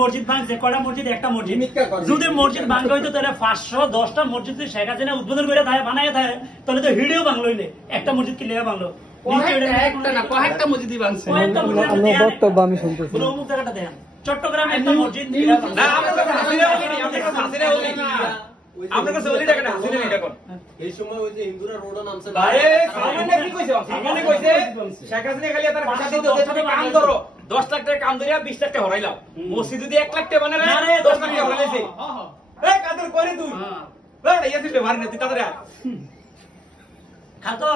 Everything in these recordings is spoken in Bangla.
মসজিদ ভাঙছে কয়টা মসজিদ? একটা মসজিদ। যদি মসজিদ ভাঙা হইতো তাহলে 510টা মসজিদ যদি শেখ হাসিনা উদ্বোধন করে থাকে বানায় থাকে তাহলে তো হিডিও বাংলো হইলে একটা মসজিদ কি লেগে বাংলো? চট্টগ্রামে একটা মসজিদ আপনার কাছে ওলি টাকা না হাসিনা এটা কোন এই সময় ওই যে হিন্দুরা রোডে নামছে আরে সামনে কি কইছে সামনে কইছে শেখ হাসিনা খালি তার ভাষা দিতে তুমি কাম করো 10 লাখ টাকা কাম ধরিয়া 20 লাখ টাকা হরাইলাও মসজিদ যদি 1 লাখ টাকা বানারে 10 লাখ টাকা হরাইছে এই কাদের করে তুই এই ইয়াসিন বে মারনে তুই তাদের খাতো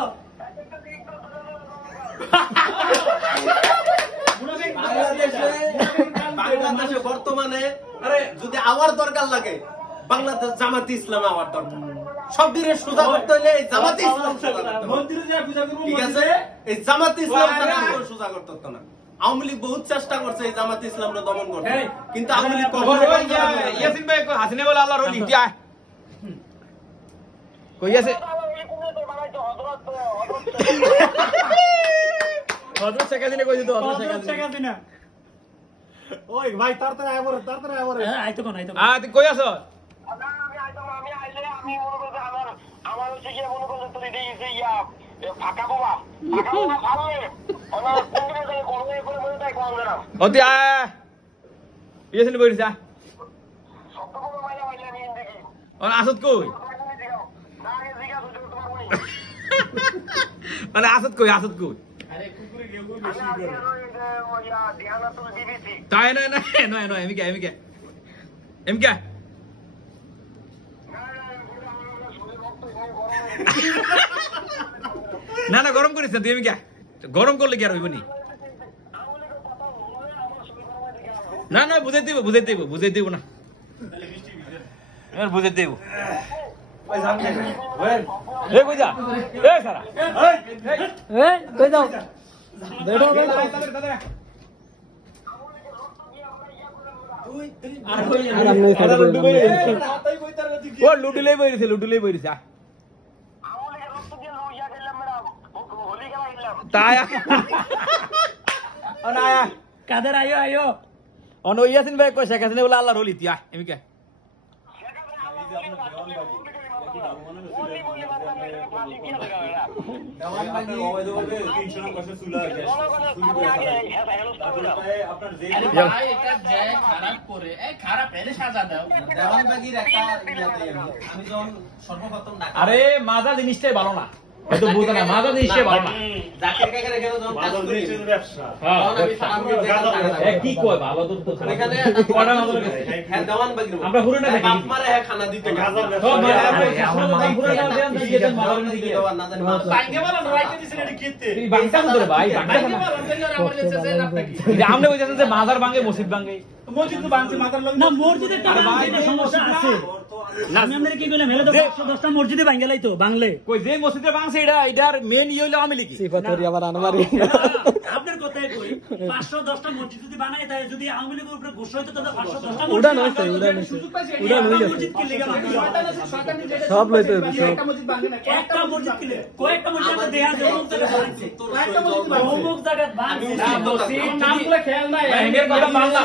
বাংলাদেশে বর্তমানে আরে যদি আওয়ার দরকার লাগে বাংলাদেশ জামাতে ইসলাম আওয়ার দরকার সব দিনে সোজা করতে হইলে জামাতে ইসলাম মন্দিরে যা পূজা করব ঠিক আছে এই জামাতে ইসলাম সোজা করতে হতো না আওয়ামী লীগ বহুত চেষ্টা করছে এই জামাতে ইসলামকে দমন করতে কিন্তু আওয়ামী লীগ কখনো ইয়াসিন ভাই হাসিনা বলে আল্লাহর ওলি দিয়া কই আছে হযরত শেখ হাসিনা কই দিত হযরত শেখ হাসিনা ওই ভাই তাড়াতাড়ি আইবো আইতো কোন তুই কই আছো আমি আইলে আমি মনে করতে আমার হচ্ছে কি মনে করতে তুই দিয়েছে ইয়া ফাঁকা বাবা ভালো আমার কোন জায়গায় গরমে করে মনে তাই কোন না ওতি ইয়াসিন বইরিসা সব বাবা মাইলা মাইলা আমি দেখি আসত কই মানে আসত কই আরে কুকুরে গেও কই বেশি করে তাই না এমকে না গরম করিস না তুই এমকে গরম করলে কি আর হইব নি না বুঝাই দিব না বুঝাই দিব কই যা সারা কই যাও লুটুলেই বইছে তাই কাদের আয়ো ইয়াসিন ভাই কই শেখ হাসিনা বলে আল্লাহর ওলি তিয়া এমকে আরে মাজা জিনিসটাই ভালো না এত বুঝে না মাজা জিনিসটাই ভালো না কি কয় ভালো তো আমরা হুরে না খানা দিতে আমরা বলছেন যে মাজার ভাঙে মসজিদ ভাঙে মসজিদ তো ভাঙছে মাজার না মসজিদের সমস্যা আছে আমি আপনাদের কি কইলাম হেলে তো 10টা মসজিদে ভাঙ গেলাই তো বাংলে কই যে মসজিদে ভাঙছে এটার মেইন ই হইলো আওয়ামী লীগ সিফাতরি আবার আনমারি আপনার কথাই কই 510টা মসজিদ যদি বানায় তাই যদি আওয়ামী লীগের উপরে ঘোষণা হইতো তাহলে 510টা উড়া নইছে সব লইতে হবে সব একটা মসজিদ কিলে কয়েকটা মসজিদ আমরা দেয়া জন্য কয়েকটা মসজিদ অমুক জায়গা ভাঙছে নামগুলো খেয়াল নাই এর কথা বাংলা